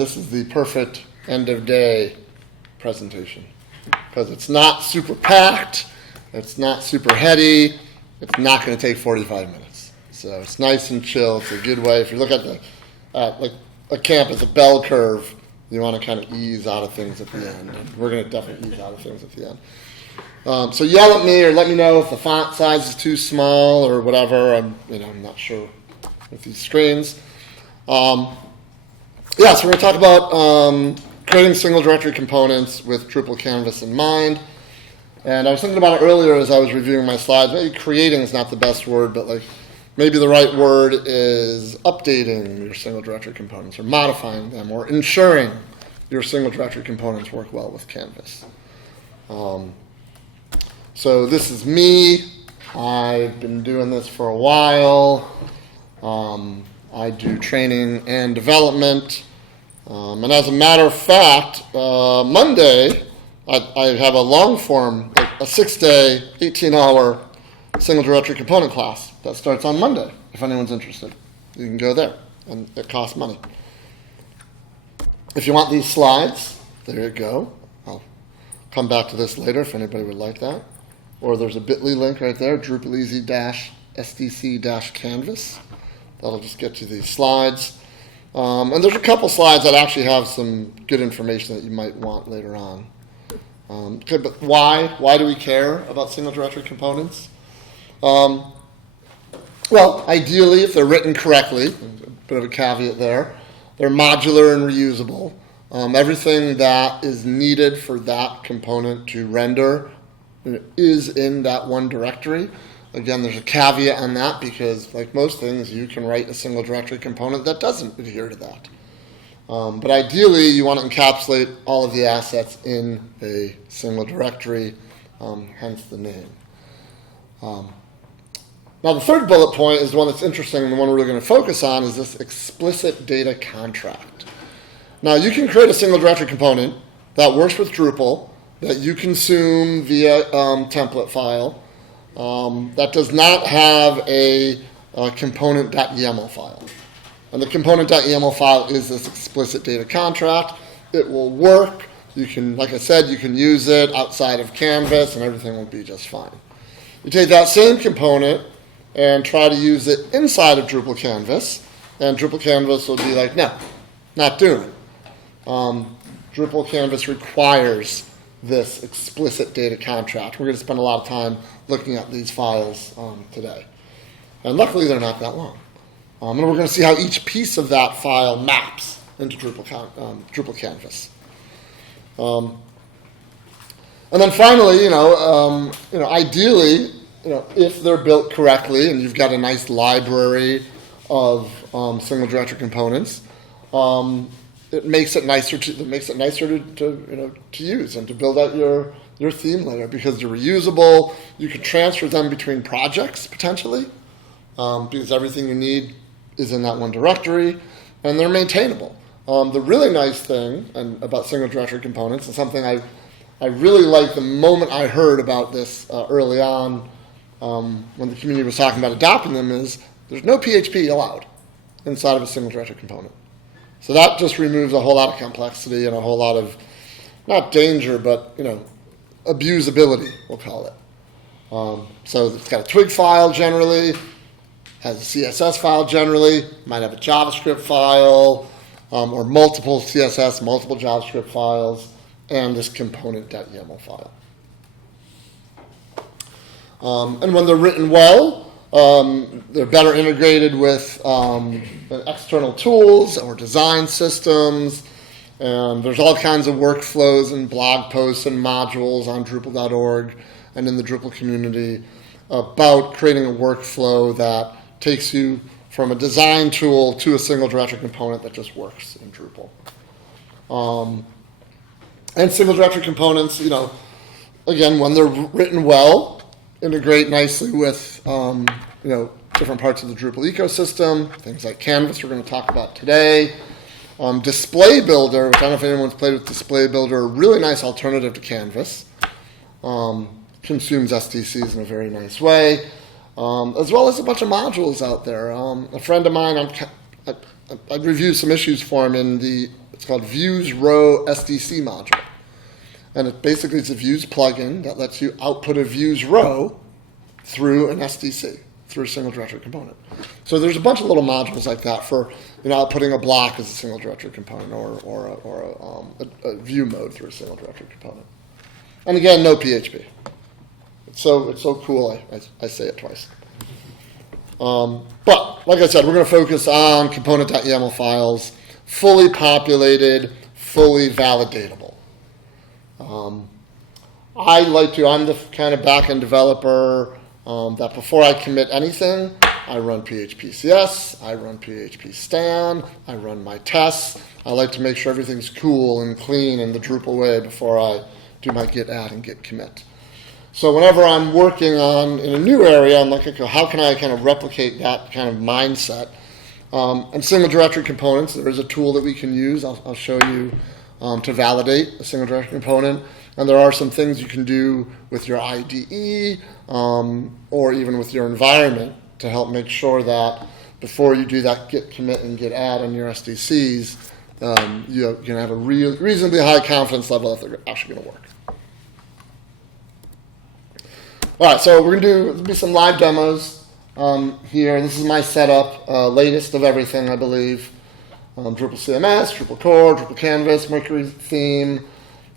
this is the perfect end of day presentation because it's not super packed, it's not super heady, it's not going to take 45 minutes. So it's nice and chill. It's a good way. If you look at like a camp as a bell curve, you want to kind of ease out of things at the end. And we're going to definitely ease out of things at the end. So yell at me or let me know if the font size is too small or whatever. I'm not sure with these screens. So we're going to talk about creating single directory components with Drupal Canvas in mind. And I was thinking about it earlier as I was reviewing my slides. Maybe creating is not the best word, but maybe the right word is updating your single directory components or modifying them or ensuring your single directory components work well with Canvas. So this is me. I've been doing this for a while. I do training and development. And as a matter of fact, Monday, I have a long form, a 6-day, 18-hour single directory component class that starts on Monday. If anyone's interested, you can go there, and it costs money. If you want these slides, there you go. I'll come back to this later if anybody would like that. Or there's a bit.ly link right there, DrupalEasy-SDC-Canvas. That'll just get you these slides. And there's a couple slides that actually have some good information that you might want later on. Okay, but why? Why do we care about single directory components? Well, ideally, if they're written correctly, a bit of a caveat there, they're modular and reusable. Everything that is needed for that component to render is in that one directory. Again, there's a caveat on that because, like most things, you can write a single directory component that doesn't adhere to that. But ideally, you want to encapsulate all of the assets in a single directory, hence the name. Now, the third bullet point is the one that's interesting and the one we're really going to focus on is this explicit data contract. Now, you can create a single directory component that works with Drupal that you consume via template file that does not have a component.yml file. And the component.yml file is this explicit data contract. It will work. You can, like I said, you can use it outside of Canvas and everything will be just fine. You take that same component and try to use it inside of Drupal Canvas, and Drupal Canvas will be like, no, not doing it. Drupal Canvas requires this explicit data contract. We're going to spend a lot of time looking at these files today. And luckily, they're not that long. And we're going to see how each piece of that file maps into Drupal Canvas. And then finally, ideally, if they're built correctly and you've got a nice library of single directory components, it makes it nicer to use and to build out your theme layer because they're reusable. You can transfer them between projects potentially because everything you need is in that one directory, and they're maintainable. The really nice thing about single directory components, and something I really liked the moment I heard about this early on when the community was talking about adopting them, is there's no PHP allowed inside of a single directory component. So that just removes a whole lot of complexity and a whole lot of, not danger, but abusability, we'll call it. So it's got a twig file generally, has a CSS file generally, might have a JavaScript file, or multiple CSS, multiple JavaScript files, and this component.yml file. And when they're written well, they're better integrated with external tools or design systems. And there's all kinds of workflows and blog posts and modules on Drupal.org and in the Drupal community about creating a workflow that takes you from a design tool to a single directory component that just works in Drupal. And single directory components, again, when they're written well, integrate nicely with, different parts of the Drupal ecosystem, things like Canvas we're going to talk about today. Display Builder, which I don't know if anyone's played with Display Builder, a really nice alternative to Canvas. Consumes SDCs in a very nice way. As well as a bunch of modules out there. A friend of mine, I reviewed some issues for him in the It's called Views Row SDC module. And it's a Views plugin that lets you output a Views row through an SDC, through a single directory component. So there's a bunch of little modules like that for outputting a block as a single directory component or a view mode through a single directory component. And again, no PHP. It's so cool, I say it twice. But like I said, we're going to focus on component.yml files, fully populated, fully validatable. I'm the kind of back-end developer that before I commit anything, I run PHP CS, I run PHP stan, I run my tests. I like to make sure everything's cool and clean in the Drupal way before I do my git add and git commit. So whenever I'm working in a new area, I'm like, okay, how can I kind of replicate that kind of mindset? And single directory components, there is a tool that we can use. I'll show you to validate a single directory component. And there are some things you can do with your IDE or even with your environment to help make sure that before you do that git commit and git add on your SDCs, you can have a reasonably high confidence level that they're actually going to work. All right, so we're going to do some live demos here. This is my setup, latest of everything, I believe. Drupal CMS, Drupal Core, Drupal Canvas, Mercury theme.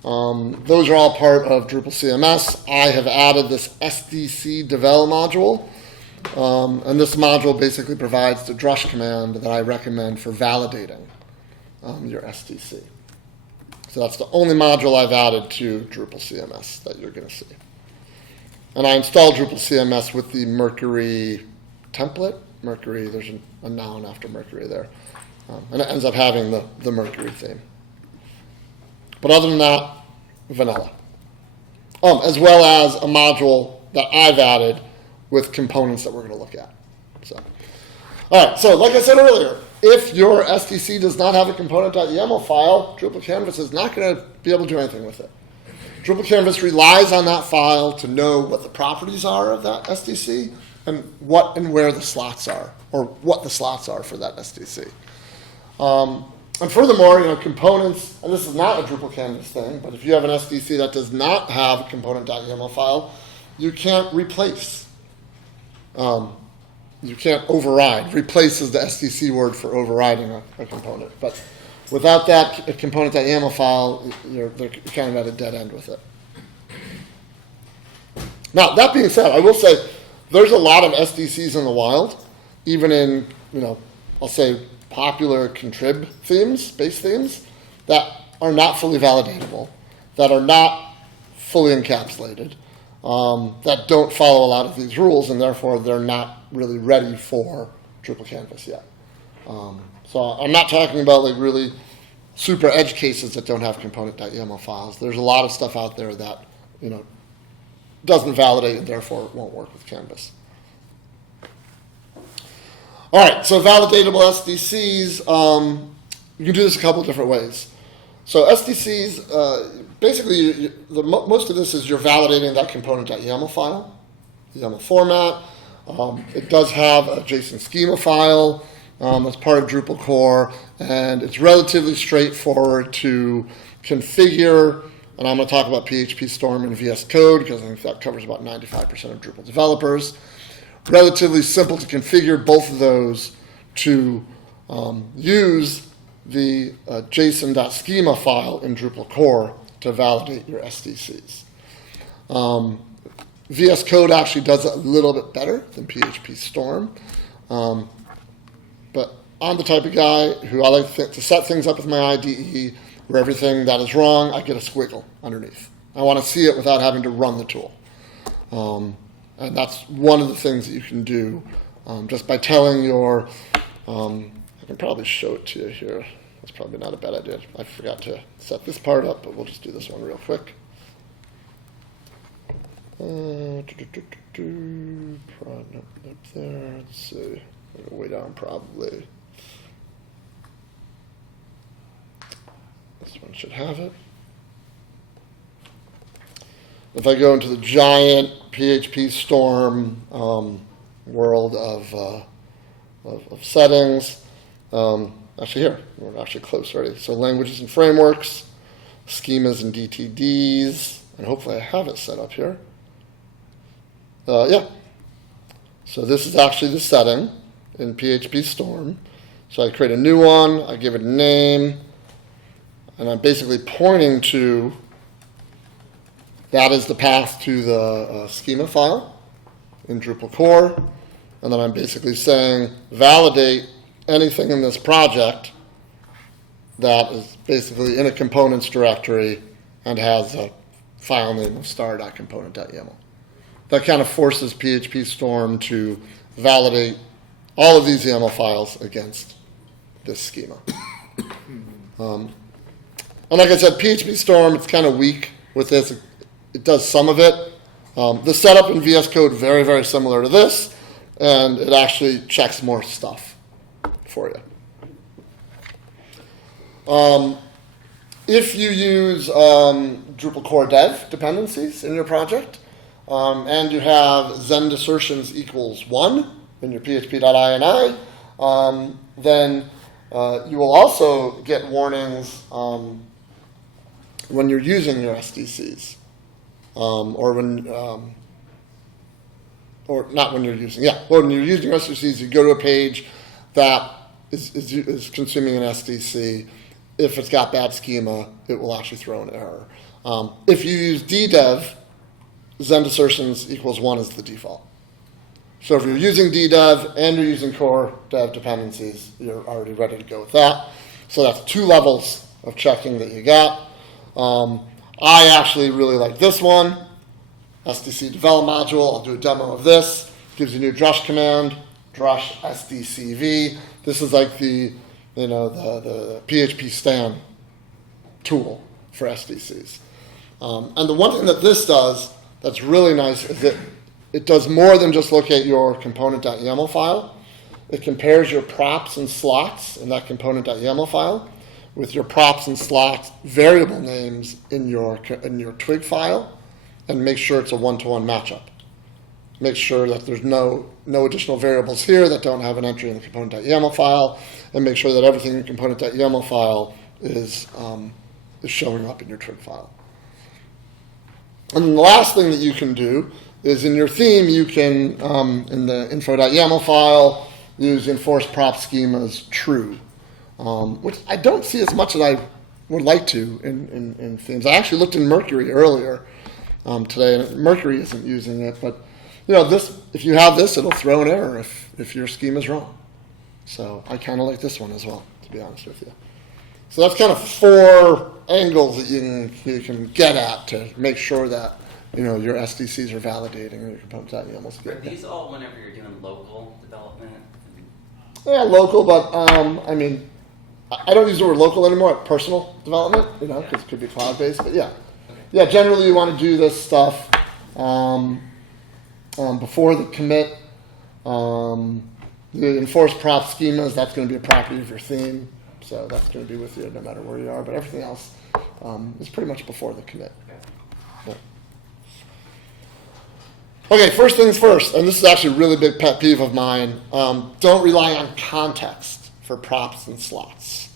Those are all part of Drupal CMS. I have added this SDC devel module. And this module basically provides the drush command that I recommend for validating your SDC. So that's the only module I've added to Drupal CMS that you're going to see. And I installed Drupal CMS with the Mercury template. Mercury, there's a noun after Mercury there. And it ends up having the Mercury theme. But other than that, vanilla. As well as a module that I've added with components that we're going to look at. All right, so like I said earlier, if your SDC does not have a component.yml file, Drupal Canvas is not going to be able to do anything with it. Drupal Canvas relies on that file to know what the properties are of that SDC and what and where the slots are, or what the slots are for that SDC. And furthermore, components, and this is not a Drupal Canvas thing, but if you have an SDC that does not have a component.yml file, you can't replace. You can't override. Replace is the SDC word for overriding a component. But without that component.yml file, you're kind of at a dead end with it. Now, that being said, I will say there's a lot of SDCs in the wild, even in, I'll say popular contrib themes, base themes, that are not fully validatable, that are not fully encapsulated, that don't follow a lot of these rules, and therefore they're not really ready for Drupal Canvas yet. So I'm not talking about like really super edge cases that don't have component.yml files. There's a lot of stuff out there that doesn't validate and therefore it won't work with Canvas. All right, so validatable SDCs, you can do this a couple different ways. So SDCs, basically, most of this is you're validating that component.yml file, YAML format. It does have a JSON schema file that's part of Drupal core, and it's relatively straightforward to configure. And I'm going to talk about PHP Storm and VS Code because I think that covers about 95% of Drupal developers. Relatively simple to configure both of those to use the JSON.schema file in Drupal core to validate your SDCs. VS Code actually does it a little bit better than PHP Storm. But I'm the type of guy who I like to set things up with my IDE where everything that is wrong, I get a squiggle underneath. I want to see it without having to run the tool. And that's one of the things that you can do just by telling your, I can probably show it to you here. That's probably not a bad idea. I forgot to set this part up, but we'll just do this one real quick. Up there, let's see. Way down probably. This one should have it. If I go into the giant PHP Storm world of settings, actually here, we're actually close already. So languages and frameworks, schemas and DTDs, and hopefully I have it set up here. Yeah. So this is actually the setting in PHP Storm. So I create a new one, I give it a name, and I'm basically pointing to that is the path to the schema file in Drupal core. And then I'm basically saying validate anything in this project that is basically in a components directory and has a file name of star.component.yml. That kind of forces PHP Storm to validate all of these YAML files against this schema. And like I said, PHP Storm, it's kind of weak with this. It does some of it. The setup in VS Code, very, very similar to this. And it actually checks more stuff for you. If you use Drupal core dev dependencies in your project, and you have Zend assertions equals 1 in your php.ini, then you will also get warnings when you're using your SDCs, or when or not when you're using, when you're using SDCs, you go to a page that is consuming an SDC. If it's got bad schema, it will actually throw an error. If you use ddev, Zend assertions equals 1 is the default. So if you're using ddev and you're using core dev dependencies, you're already ready to go with that. So that's 2 levels of checking that you got. I actually really like this one. SDC develop module, I'll do a demo of this. Gives you a new drush command, drush SDCV. This is like the PHP stan tool for SDCs. And the one thing that this does that's really nice is that it does more than just locate your component.yml file. It compares your props and slots in that component.yml file with your props and slots variable names in your twig file, and make sure it's a one-to-one matchup. Make sure that there's no additional variables here that don't have an entry in the component.yml file, and make sure that everything in the component.yml file is showing up in your twig file. And then the last thing that you can do is in your theme, you can, in the info.yml file, use enforce prop schemas true, which I don't see as much as I would like to in themes. I actually looked in Mercury earlier today, and Mercury isn't using it, but this, if you have this, it'll throw an error if your schema is wrong. So I kind of like this one as well, to be honest with you. So that's kind of 4 angles that you can get at to make sure that your SDCs are validating and your component.yml is good. Are these all whenever you're doing local development? Yeah, local, but I mean, I don't use the word local anymore. Personal development, because it could be cloud-based, but yeah. Okay. Yeah, generally you want to do this stuff before the commit. The enforce prop schemas, that's going to be a property of your theme, so that's going to be with you no matter where you are, but everything else is pretty much before the commit. Okay. Yeah. Okay, first things first, and this is actually a really big pet peeve of mine, don't rely on context for props and slots.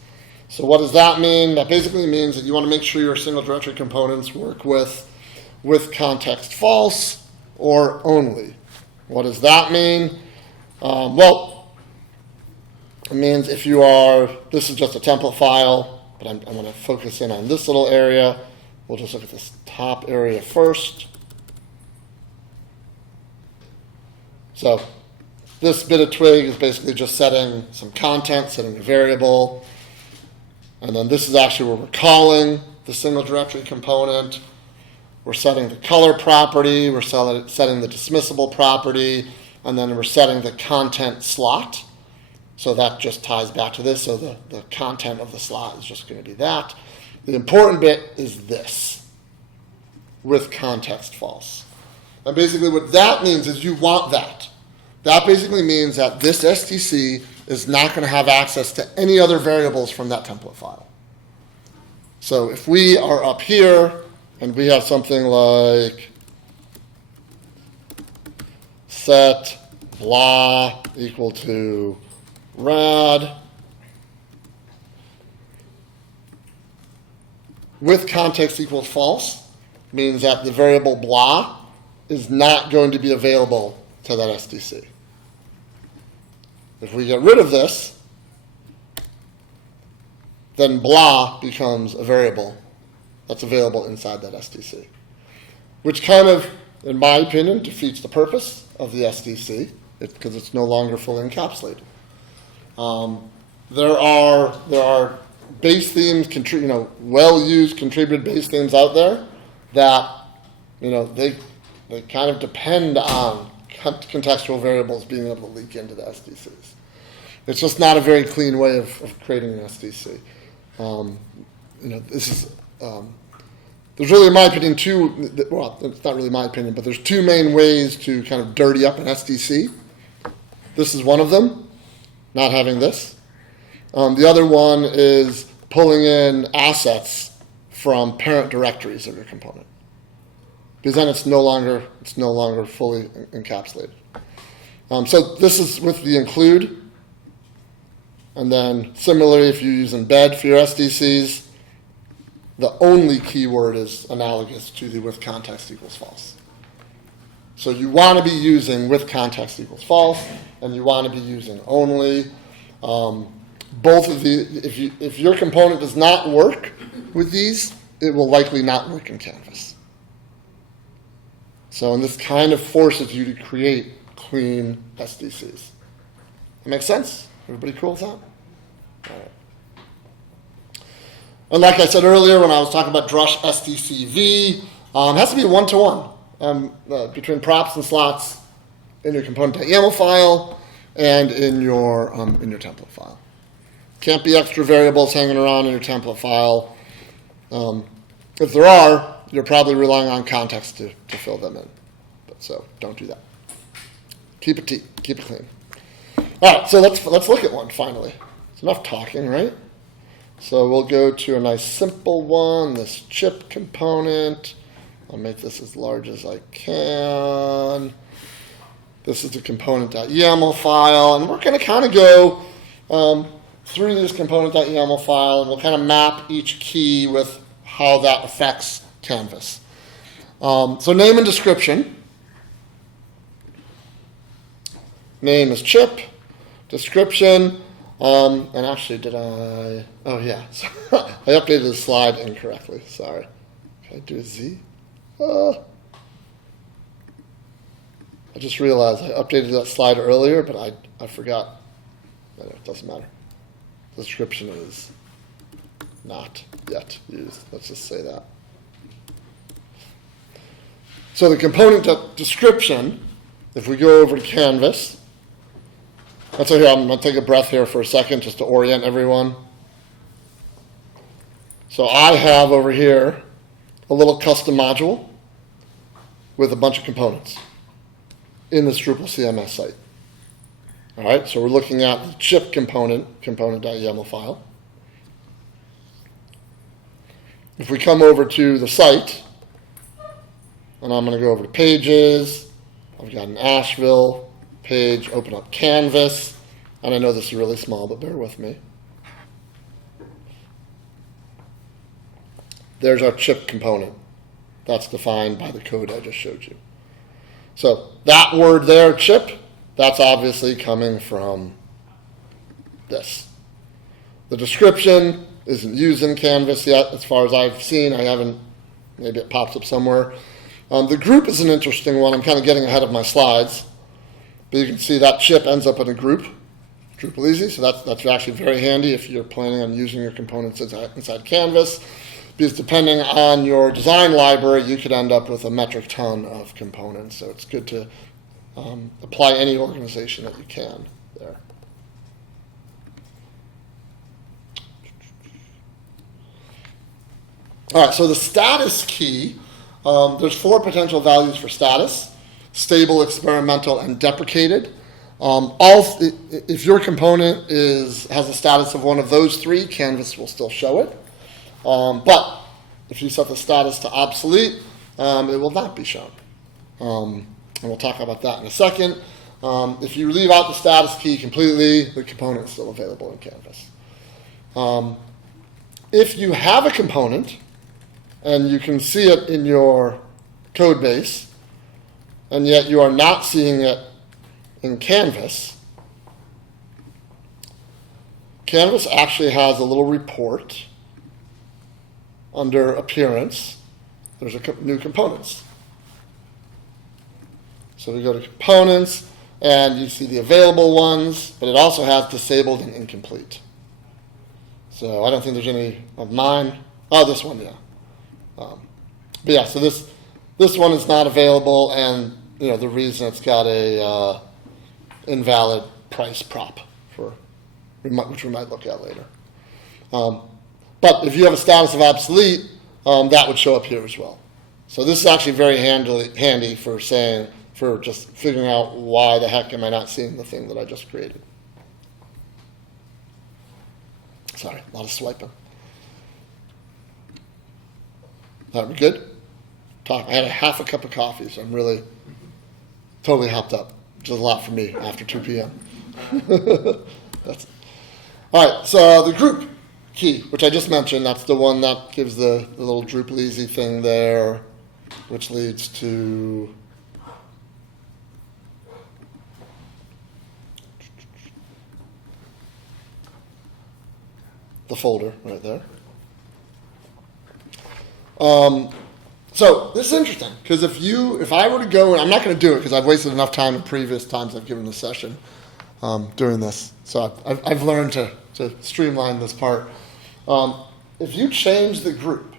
So what does that mean? That basically means that you want to make sure your single directory components work with context false or only. What does that mean? Well, it means if you are, this is just a template file, but I'm going to focus in on this little area. We'll just look at this top area first. So this bit of twig is basically just setting some content, setting a variable. And then this is actually where we're calling the single directory component. We're setting the color property, we're setting the dismissible property, and then we're setting the content slot. So that just ties back to this. So the content of the slot is just going to be that. The important bit is this, with context false. And basically what that means is you want that. That basically means that this SDC is not going to have access to any other variables from that template file. So if we are up here and we have something like set blah equal to rad, with context equals false means that the variable blah is not going to be available to that SDC. If we get rid of this, then blah becomes a variable that's available inside that SDC, which kind of, in my opinion, defeats the purpose of the SDC because it's no longer fully encapsulated. There are base themes, well-used contributed base themes out there that, they kind of depend on contextual variables being able to leak into the SDCs. It's just not a very clean way of creating an SDC. This is there's really, in my opinion, it's not really my opinion, but there's two main ways to kind of dirty up an SDC. This is one of them, not having this. The other one is pulling in assets from parent directories of your component, because then it's no longer fully encapsulated. So this is with the include, and then similarly, if you use embed for your SDCs, the only keyword is analogous to the with context equals false. So you want to be using with context equals false, and you want to be using only. Both of the, if your component does not work with these, it will likely not work in Canvas. So, and this kind of forces you to create clean SDCs. That makes sense? Everybody cool with that? All right. And like I said earlier, when I was talking about Drush SDCV, it has to be one-to-one between props and slots in your component.yml file and in your template file. Can't be extra variables hanging around in your template file. If there are, you're probably relying on context to fill them in. So don't do that. Keep it clean. All right, so let's look at one finally. It's enough talking, right? So we'll go to a nice simple one, this chip component. I'll make this as large as I can. This is the component.yml file, and we're going to kind of go through this component.yml file, and we'll kind of map each key with how that affects Canvas. So name and description. Name is chip. Description. And actually, did I? Oh, yeah. I updated the slide incorrectly. Sorry. Can I do a Z? I just realized I updated that slide earlier, but I forgot. It doesn't matter. The description is not yet used. Let's just say that. So the component description, if we go over to Canvas, let's say here, I'm going to take a breath here for a second just to orient everyone. So I have over here a little custom module with a bunch of components in this Drupal CMS site. All right, so we're looking at the chip component.yml file. If we come over to the site, and I'm going to go over to pages, I've got an Asheville page, open up Canvas, and I know this is really small, but bear with me. There's our chip component. That's defined by the code I just showed you. So that word there, chip, that's obviously coming from this. The description isn't used in Canvas yet, as far as I've seen. I haven't, maybe it pops up somewhere. The group is an interesting one. I'm kind of getting ahead of my slides. But you can see that chip ends up in a group, Drupal Easy. So that's actually very handy if you're planning on using your components inside Canvas. Because depending on your design library, you could end up with a metric ton of components. So it's good to apply any organization that you can there. All right, so the status key, there's 4 potential values for status: stable, experimental, and deprecated. If your component has a status of one of those 3, Canvas will still show it. But if you set the status to obsolete, it will not be shown. And we'll talk about that in a second. If you leave out the status key completely, the component is still available in Canvas. If you have a component and you can see it in your code base, and yet you are not seeing it in Canvas. Canvas actually has a little report under Appearance. There's new components. So we go to Components, and you see the available ones, but it also has disabled and incomplete. So I don't think there's any of mine. Oh, this one, yeah. But yeah, so this one is not available, and the reason it's got a invalid price prop which we might look at later. But if you have a status of obsolete, that would show up here as well. So this is actually very handy for just figuring out why the heck am I not seeing the thing that I just created. Sorry, a lot of swiping. That we good? I had a half a cup of coffee, so I'm really totally hopped up, which is a lot for me after 2 p.m. All right, so the group key, which I just mentioned, that's the one that gives the little Drupal easy thing there, which leads to the folder right there. So this is interesting, because if I were to go, and I'm not going to do it because I've wasted enough time in previous times I've given the session doing this. So I've learned to streamline this part. If you change the group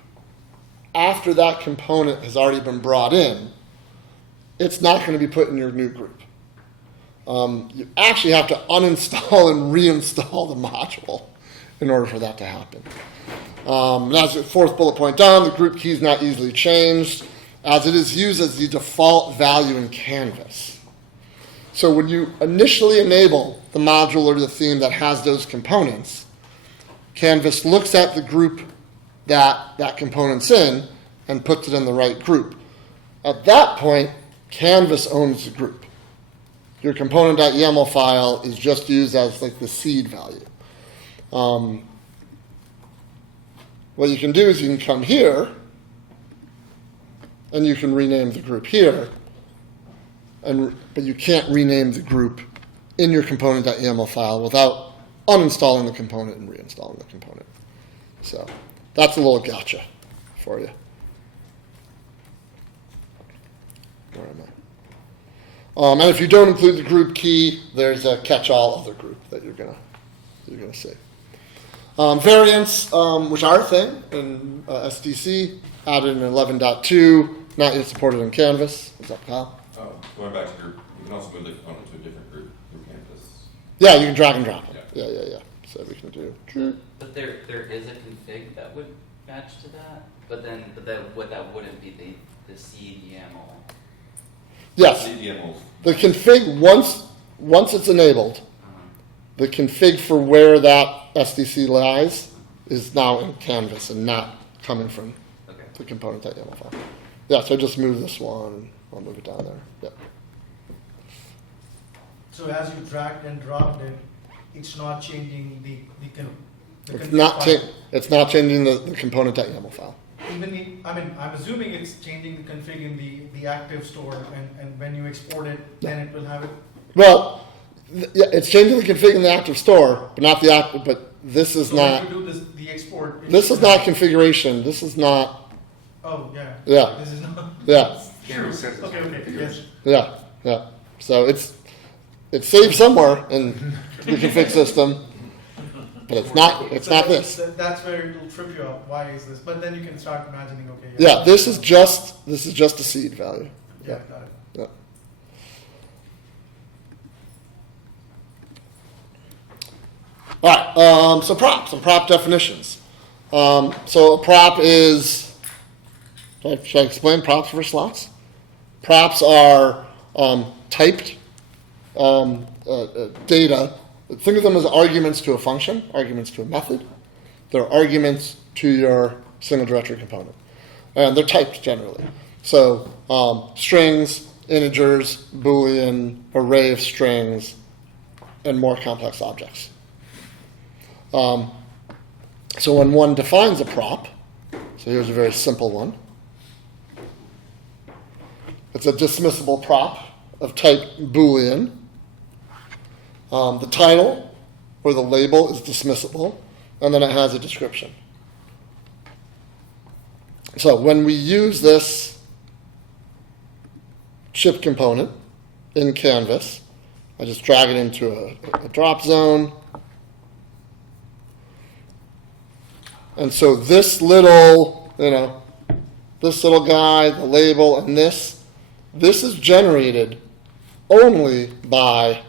after that component has already been brought in, it's not going to be put in your new group. You actually have to uninstall and reinstall the module in order for that to happen. That's the fourth bullet point down. The group key is not easily changed, as it is used as the default value in Canvas. So when you initially enable the module or the theme that has those components, Canvas looks at the group that component's in and puts it in the right group. At that point, Canvas owns the group. Your component.yml file is just used as like the seed value. What you can do is you can come here and you can rename the group here, but you can't rename the group in your component.yml file without uninstalling the component and reinstalling the component. So that's a little gotcha for you. Where am I? And if you don't include the group key, there's a catch-all other group that you're gonna see. Variants, which are a thing in SDC, added in 11.2, not yet supported in Canvas. What's up, Kyle? Going back to group, you can also move the component to a different group through Canvas. Yeah, you can drag and drop it. Yeah. So we can do. But there is a config that would match to that. But that wouldn't be the seed YAML. Yes. YAML. The config once it's enabled, the config for where that SDC lies is now in Canvas and not coming from the component.yml file. Yeah, so just move this one. I'll move it down there. Yep. So as you dragged and dropped it, it's not changing the It's not changing the component.yml file. I'm assuming it's changing the config in the active store, and when you export it, then it will have it. Well, yeah, it's changing the config in the active store, but not the active. But this is not. When you do the export. This is not configuration. This is not. Oh yeah. Yeah. This is not. Yeah. Okay. Yes. Yeah. So it's saved somewhere in the config system, but it's not. It's not this. That's where it'll trip you up. Why is this? But then you can start imagining. Okay. Yeah. This is just a seed value. Yeah. Got it. Yeah. All right, so props and prop definitions. So a prop is, should I explain props for slots? Props are typed data. Think of them as arguments to a function, arguments to a method. They're arguments to your single directory component. And they're typed generally. So strings, integers, Boolean, array of strings, and more complex objects. So when one defines a prop, so So here's a very simple one. It's a dismissible prop of type Boolean. The title or the label is dismissible, and then it has a description. So when we use this ship component in Canvas, I just drag it into a drop zone. And so this little, this little guy, the label, and this is generated only by,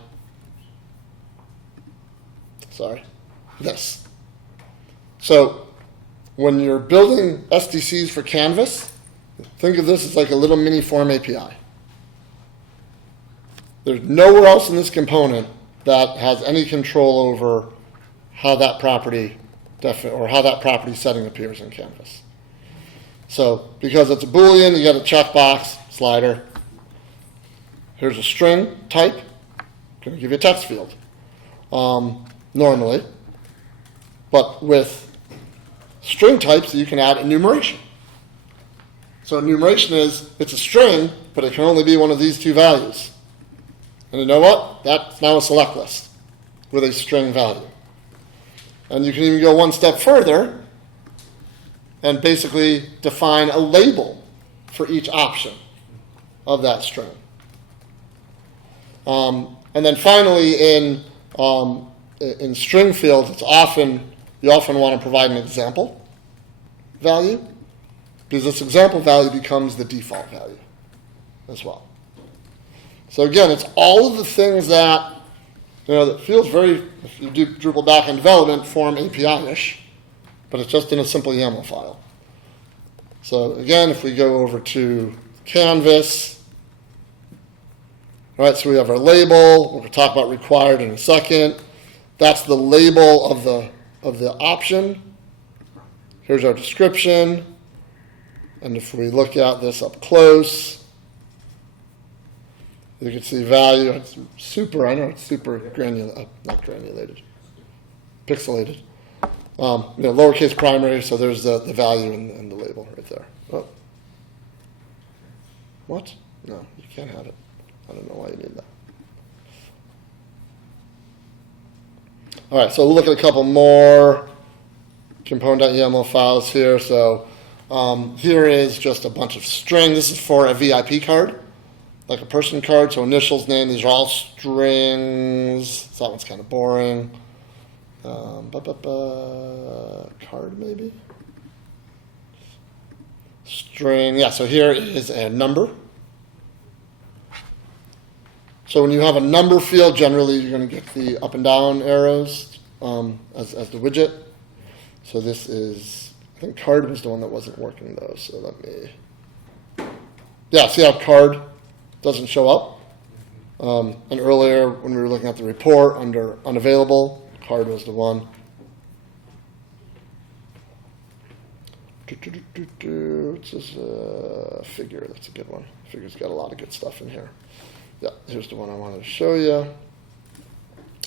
this. So when you're building SDCs for Canvas, think of this as like a little mini form API. There's nowhere else in this component that has any control over how that property how that property setting appears in Canvas. So because it's a Boolean, you get a checkbox slider. Here's a string type. Going to give you a text field normally. But with string types, you can add enumeration. So enumeration is, it's a string, but it can only be one of these two values. And you know what? That's now a select list with a string value. And you can even go one step further and basically define a label for each option of that string. And then finally, in string fields, you often want to provide an example value, because this example value becomes the default value as well. So again, it's all of the things that that feels very, if you do Drupal backend development, form API-ish, but it's just in a simple YAML file. So again, if we go over to Canvas, all right, so we have our label. We're going to talk about required in a second. That's the label of the option. Here's our description. And if we look at this up close, you can see value. It's super, I know it's super not granulated, pixelated. Lowercase primary, so there's the value in the label right there. Oh. What? No, you can't have it. I don't know why you need that. All right, so we'll look at a couple more component.yml files here. So here is just a bunch of string. This is for a VIP card, like a person card. So initials, name, these are all strings. So that one's kind of boring. Card maybe? String, yeah, so here is a number. So when you have a number field, generally you're going to get the up and down arrows as the widget. So this is, I think card was the one that wasn't working though. So let me, yeah, see how card doesn't show up? And earlier when we were looking at the report under unavailable, card was the one. It's just a figure, that's a good one. Figure's got a lot of good stuff in here. Yeah, here's the one I wanted to show you.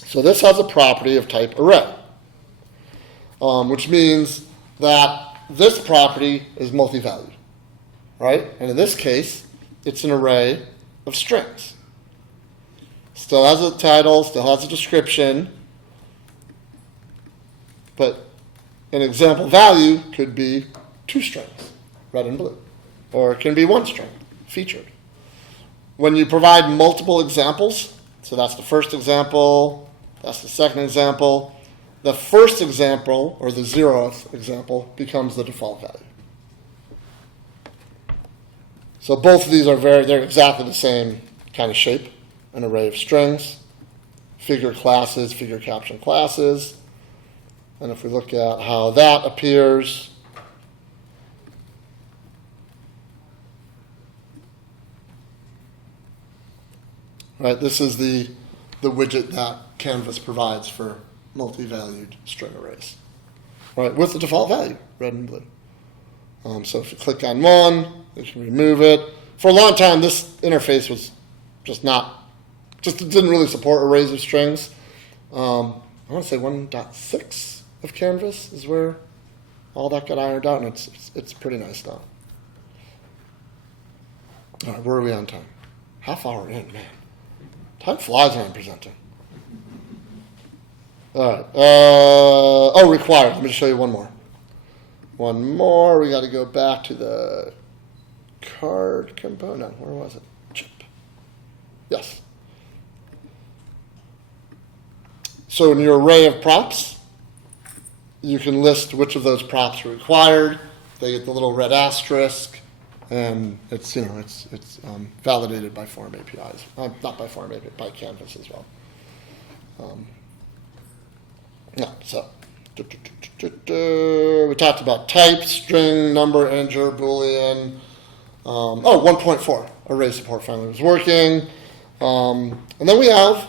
So this has a property of type array, which means that this property is multi-valued, right? And in this case, it's an array of strings. Still has a title, still has a description, but an example value could be 2 strings, red and blue, or it can be 1 string, featured. When you provide multiple examples, so that's the first example, that's the second example, the first example, or the 0th example, becomes the default value. So both of these are they're exactly the same kind of shape, an array of strings, figure classes, figure caption classes. And if we look at how that appears, right, this is the widget that Canvas provides for multi-valued string arrays, right, with the default value, red and blue. So if you click on one, you can remove it. For a long time, this interface was just didn't really support arrays of strings. I want to say 1.6 of Canvas is where all that got ironed out, and it's pretty nice now. All right, where are we on time? Half hour in, man. Time flies when I'm presenting. All right. Required. Let me just show you one more. One more. We got to go back to the card component. Where was it? Chip. Yes. So in your array of props, you can list which of those props are required. They get the little red asterisk, and it's validated by Form APIs. Not by Form APIs, by Canvas as well. We talked about type, string, number, integer, boolean. 1.4, array support finally was working. And then we have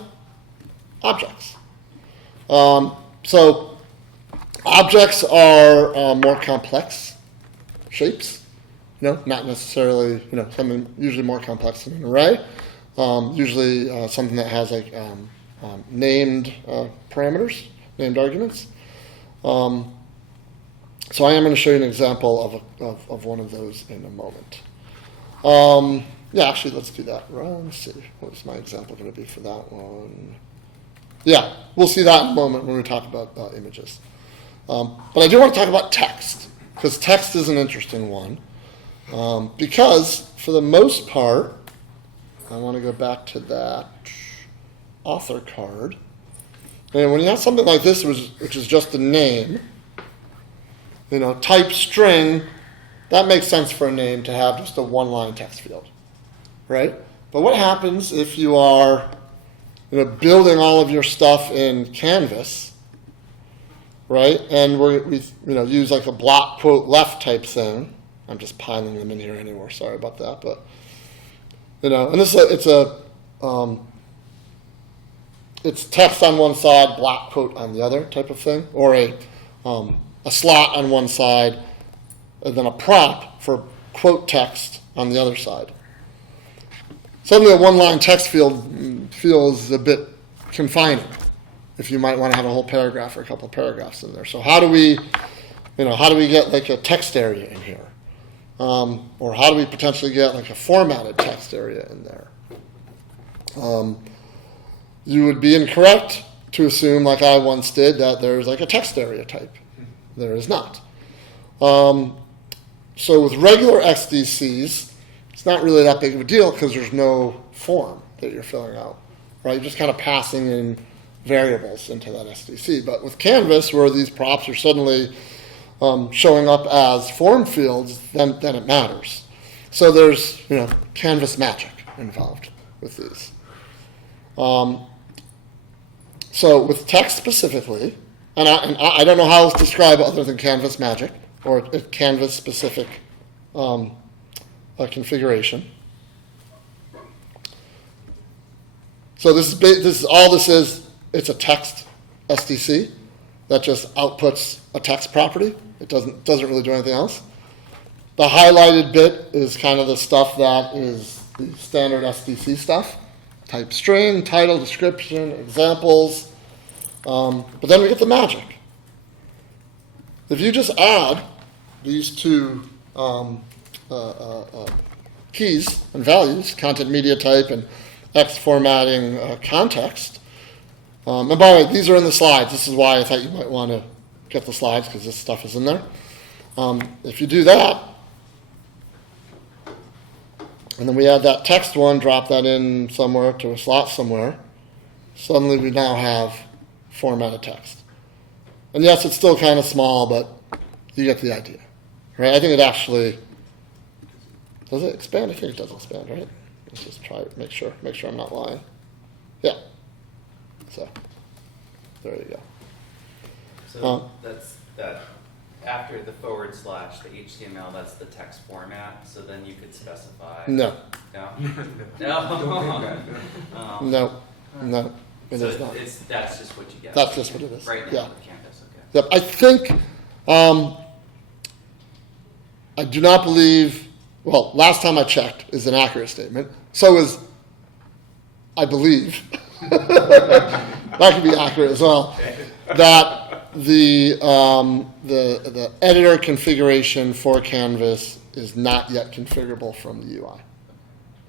objects. So objects are more complex shapes, not necessarily, something usually more complex than an array. Usually something that has like named parameters, named arguments. So I am going to show you an example of one of those in a moment. Actually, let's do that. Let's see. What is my example going to be for that one? Yeah, we'll see that in a moment when we talk about images. But I do want to talk about text, because text is an interesting one. Because for the most part, I want to go back to that author card. And when you have something like this, which is just a name, type string, that makes sense for a name to have just a one-line text field, right? But what happens if you are building all of your stuff in Canvas, right? And we use like a block quote left type thing. I'm just piling them in here anymore. Sorry about that, but and it's text on one side, block quote on the other type of thing, or a slot on one side, and then a prop for quote text on the other side. Suddenly a one-line text field feels a bit confining if you might want to have a whole paragraph or a couple of paragraphs in there. So how do we get like a text area in here? Or how do we potentially get like a formatted text area in there? You would be incorrect to assume, like I once did, that there's like a text area type. There is not. So with regular SDCs, it's not really that big of a deal because there's no form that you're filling out, right? You're just kind of passing in variables into that SDC. But with Canvas, where these props are suddenly showing up as form fields, then it matters. So there's Canvas magic involved with these. So with text specifically, and I don't know how else to describe it other than Canvas magic or a Canvas specific configuration. So this is all this is. It's a text SDC that just outputs a text property. It doesn't really do anything else. The highlighted bit is kind of the stuff that is the standard SDC stuff. Type string, title, description, examples. But then we get the magic. If you just add these two keys and values, content media type and X formatting context. And by the way, these are in the slides. This is why I thought you might want to get the slides, because this stuff is in there. If you do that, and then we add that text one, drop that in somewhere to a slot somewhere, suddenly we now have formatted text. And yes, it's still kind of small, but you get the idea, right? I think it actually, does it expand? I think it does expand, right? Let's just try it, make sure I'm not lying. Yeah. So, there you go. So that's that. After the / the HTML, that's the text format. So then you could specify. No. No. No. No. It So is not. that's just what you get. That's just what it is. Right now Yeah. with Canvas. Okay. Yep. I think. I do not believe. Well, last time I checked is an accurate statement. So is. I believe. That could be accurate as well. That the editor configuration for Canvas is not yet configurable from the UI.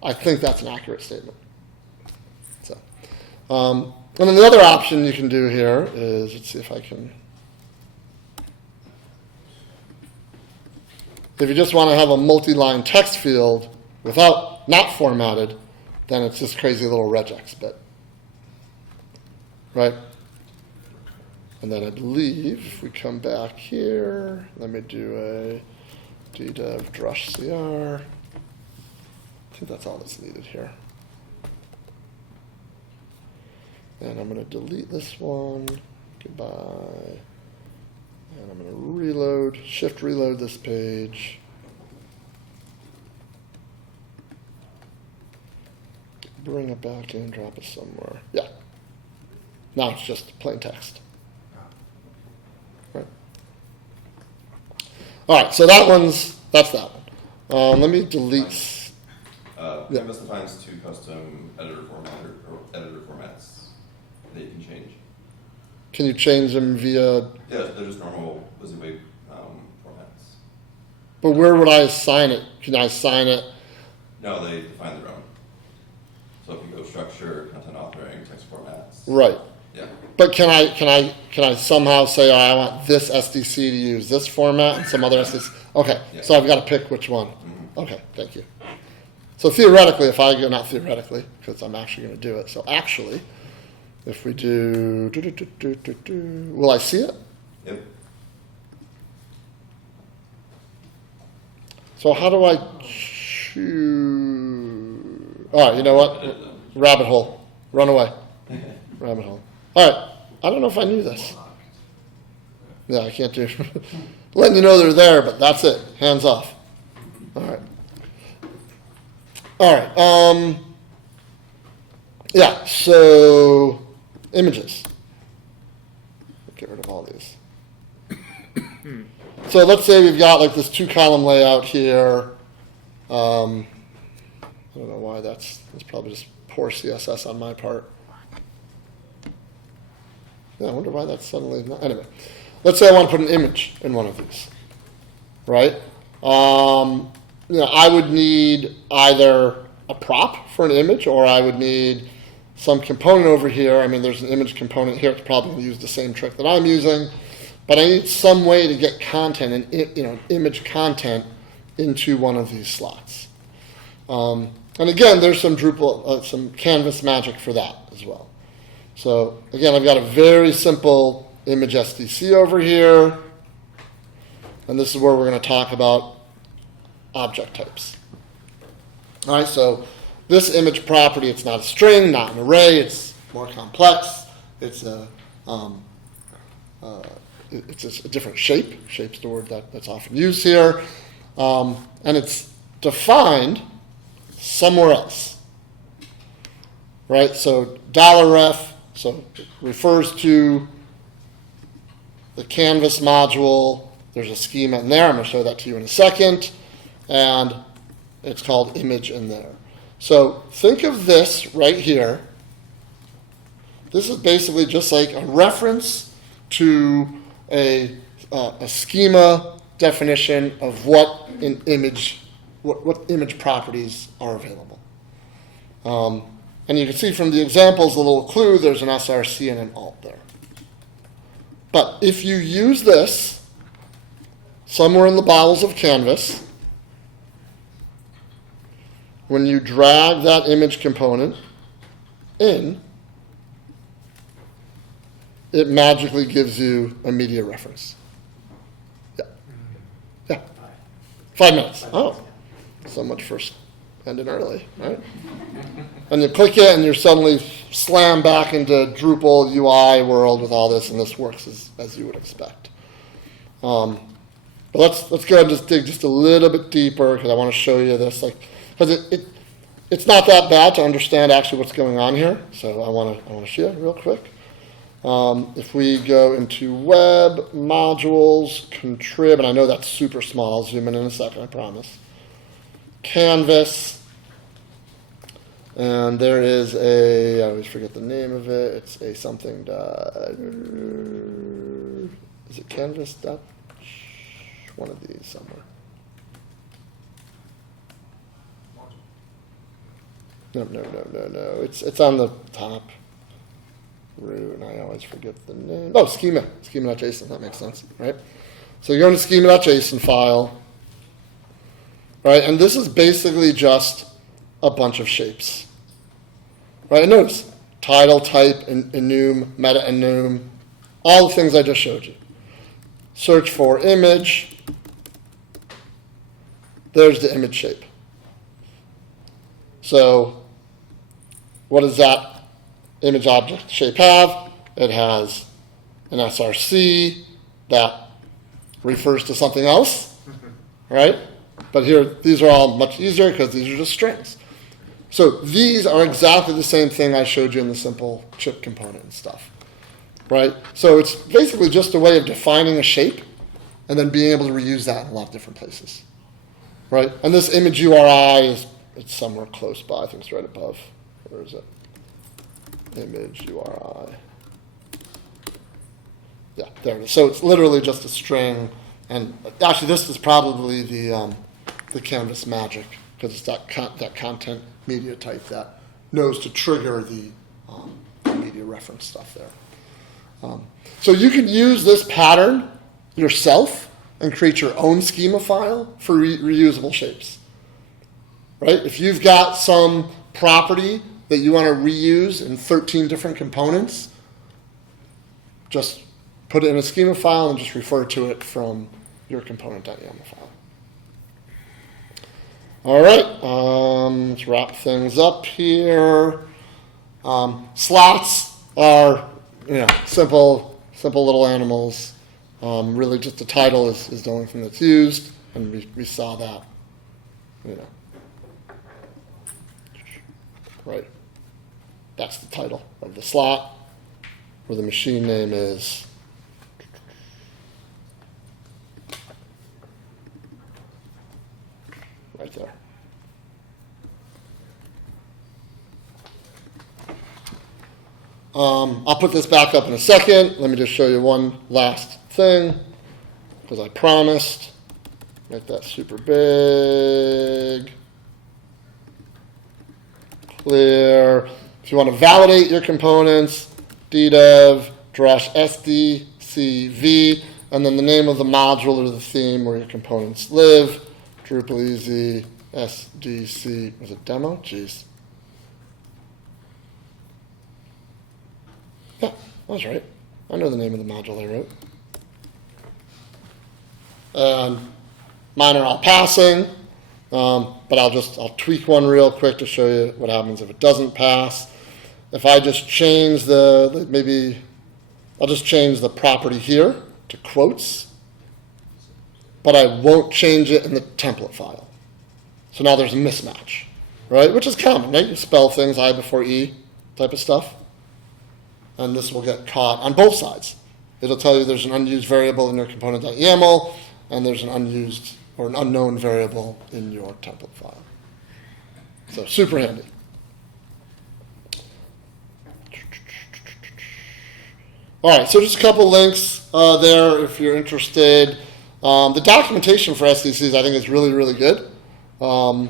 I think that's an accurate statement. So, and then the other option you can do here is, let's see if I can. If you just want to have a multi-line text field without not formatted, then it's this crazy little regex bit, right? And then I believe if we come back here, let me do a ddev drush cr. I think that's all that's needed here. And I'm going to delete this one. Goodbye. And I'm going to reload, shift reload this page. Bring it back in, drop it somewhere. Yeah. Now it's just plain text. Right. All right, so that's that one. Let me delete. Canvas defines two custom editor formats that you can change. Can you change them via? Yeah, they're just normal WYSIWYG formats. But where would I assign it? Can I assign it? No, they define their own. So if you go structure, content authoring, text formats. Right. Yeah. But can I somehow say, oh, I want this SDC to use this format and some other SDC? Okay, Yeah. so I've got to pick which one. Mm-hmm. Okay, thank you. So theoretically, if I go, not theoretically, because I'm actually going to do it. So actually, if we do, will I see it? Yep. So how do I choose? All right, you know what? Rabbit hole. Run away. Rabbit hole. All right. I don't know if I knew this. Yeah, I can't do letting you know they're there, but that's it. Hands off. All right. All right. Yeah, so images. Get rid of all these. So let's say we've got like this 2-column layout here. I don't know why that's probably just poor CSS on my part. Yeah, I wonder why that's suddenly not. Anyway, let's say I want to put an image in one of these, right? I would need either a prop for an image, or I would need some component over here. I mean, there's an image component here. It's probably going to use the same trick that I'm using, but I need some way to get content and image content into one of these slots. And again, there's some Drupal, some Canvas magic for that as well. So again, I've got a very simple image SDC over here, and this is where we're going to talk about object types. All right, so this image property, it's not a string, not an array, it's more complex. It's a different shape. Shape's the word that's often used here, and it's defined somewhere else, right? So $ref, so it refers to the Canvas module. There's a schema in there. I'm going to show that to you in a second, and it's called image in there. So think of this right here. This is basically just like a reference to a schema definition of what an image. What image properties are available. And you can see from the examples, a little clue, there's an SRC and an alt there. But if you use this somewhere in the bowels of Canvas, when you drag that image component in, it magically gives you a media reference. Yeah. Yeah. 5 minutes. Oh. So much for ending early, right? And you click it, and you're suddenly slammed back into Drupal UI world with all this, and this works as you would expect. But let's go ahead and just dig just a little bit deeper, because I want to show you this, because it's not that bad to understand actually what's going on here. So I want to show you real quick. If we go into web modules contrib, and I know that's super small. I'll zoom in a second, I promise. Canvas, and there is I always forget the name of it. It's a something. is it Canvas? One of these somewhere. No. It's on the top row, and I always forget the name. Oh, schema. Schema.json. That makes sense, right? So you go into schema.json file, right? And this is basically just a bunch of shapes, right? And notice title, type, enum, meta enum, all the things I just showed you. Search for image. There's the image shape. So what does that image object shape have? It has an SRC that refers to something else, right? But here, these are all much easier because these are just strings. So these are exactly the same thing I showed you in the simple chip component and stuff, right? So it's basically just a way of defining a shape and then being able to reuse that in a lot of different places, right? And this image URI it's somewhere close by. I think it's right above. Where is it? Image URI. Yeah, there it is. So it's literally just a string. And actually, this is probably the Canvas magic because it's that content media type that knows to trigger the media reference stuff there. So you can use this pattern yourself and create your own schema file for reusable shapes. Right? If you've got some property that you want to reuse in 13 different components, just put it in a schema file and just refer to it from your component.yml file. All right, let's wrap things up here. Slots are, simple little animals. Really, just the title is the only thing that's used, and we saw that, right? That's the title of the slot, where the machine name is. Right there. I'll put this back up in a second. Let me just show you one last thing, because I promised. Make that super big. Clear. If you want to validate your components, ddev -sdcv, and then the name of the module or the theme where your components live. Drupal Easy SDC. Was it demo? Jeez. Yeah, that was right. I know the name of the module I wrote. And mine are all passing. But I'll tweak one real quick to show you what happens if it doesn't pass. If I just change I'll just change the property here to quotes, but I won't change it in the template file. So now there's a mismatch, right? Which is common, right? You spell things I before E type of stuff. And this will get caught on both sides. It'll tell you there's an unused variable in your component.yml, and there's an unused or an unknown variable in your template file. So super handy. All right, so just a couple links there if you're interested. The documentation for SDCs I think is really, really good. A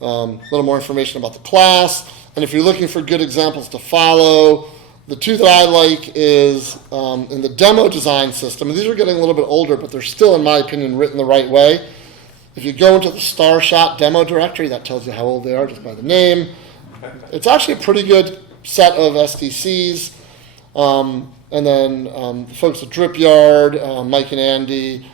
little more information about the class. And if you're looking for good examples to follow, the two that I like is in the demo design system. And these are getting a little bit older, but they're still, in my opinion, written the right way. If you go into the Starshot demo directory, that tells you how old they are just by the name. It's actually a pretty good set of SDCs. And then the folks at DripYard, Mike and Andy,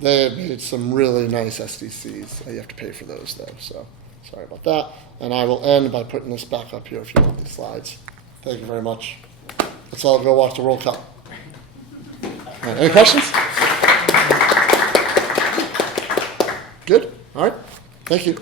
they have made some really nice SDCs. You have to pay for those, though, so sorry about that. And I will end by putting this back up here if you want these slides. Thank you very much. Let's all go watch the World Cup. All right, any questions? Good? All right. Thank you.